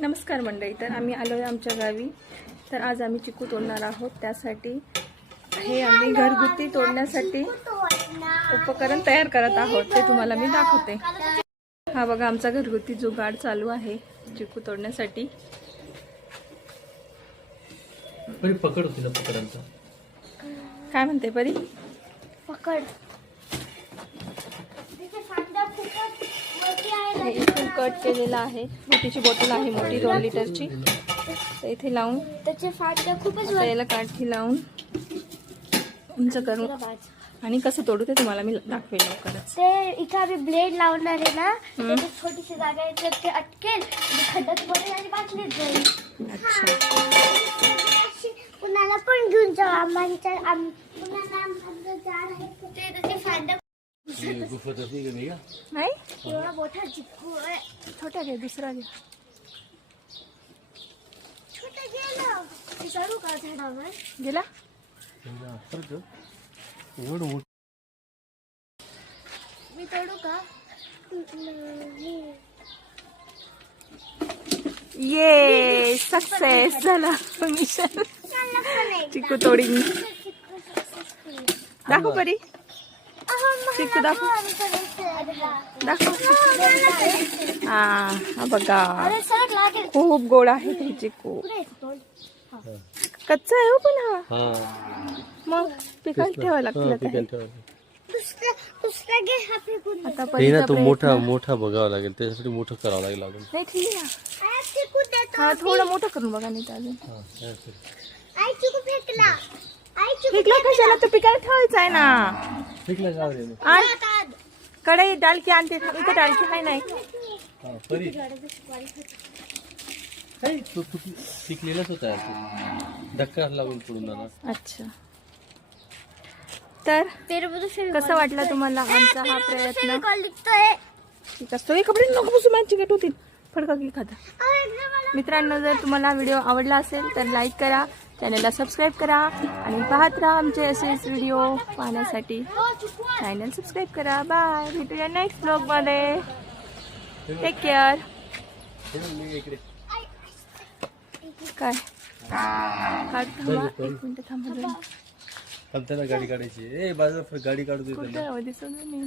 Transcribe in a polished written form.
नमस्कार मंडळी. तर आम्ही आलो आहे आमच्या गावी. तर आज आम्ही चिकू तोडणार आहोत. त्यासाठी हे आम्ही घरगुती तोडण्यासाठी उपकरण तयार करत आहोत, ते तुम्हाला मी दाखवते. हा बघा आमचा घरगुती जुगाड चालू आहे चिकू तोडण्यासाठी. परी पकड होती ना पकडांचा. काय म्हणते परी? पकड. हे इथून कट केलेला आहे. मोठीची बॉटल आहे, मोठी 2 लिटरची. तर इथे लावून त्याचे फाटल्या खूपच आता याला काठी लावून उंच करून आणि कसं तोडू ते तुम्हाला मी दाखवेल लवकरच. ते इथं आम्ही ब्लेड लावणार आहे ना, त्याची छोटीशी जागा आहे तर ते अटकेल खड्ड्यात पडेल आणि बाटलीत जाईल. अच्छा, कुणाला पण घेऊन जाऊ. आम्हाला ते त्याचे फाटल्या नाही एवढा मोठा चिक्कू आहे. छोटा घे, दुसरा घे. छोटा गेलं ते चढू का झाडावर? गेला. मी तोडू का? ये सक्सेस झाला मिशन. चिकू तोडी मी दाखव परी. चिकू दाखव दाखव. हा बघा अरे सर लागेल. खूप गोड आहे ते चिकू. कच्चा आहे हो पण हा. मग पिकायला ठेवावं लागतं. दुसरा घे हा फेकून. आता ते ना परीचा तो प्रयत्न. मोठा बघावा लागेल, त्यासाठी मोठं करावं लागेल अजून. नाही ठीक आहे ना. आय फेकून देतो. हा थोडं मोठं करून बघा. नाही तर अजून आय चिकू फेकला. आय चिकू पिकला कशाला? तो पिकायला ठेवायचा आहे ना. पिकलं जाऊ दे. आण कढई डालकी आणते. इथं डालकी आहे नाही. परी काही तो पिकलेलाच होता यार. धक्का लागून पडून जाणार. अच्छा, तर कसं वाटलं तुम्हाला आमचा हा प्रयत्न? ठीक असतो. हे कपडे नको बसू, मॅच चिकट होतील. फडका की खाता. मित्रांनो, जर तुम्हाला व्हिडिओ आवडला असेल तर लाईक करा, चॅनलला सबस्क्राईब करा आणि पाहत राहा आमचे असेच व्हिडिओ पाहण्यासाठी. चॅनल सबस्क्राईब करा. बाय, भेटूया नेक्स्ट ब्लॉगमध्ये. Take care. काय काढ थांबा, 1 मिनिट थांबा. थांबताना गाडी काढायची. ए बाजूला गाडी काढू दे. कुठे दिसत नाही.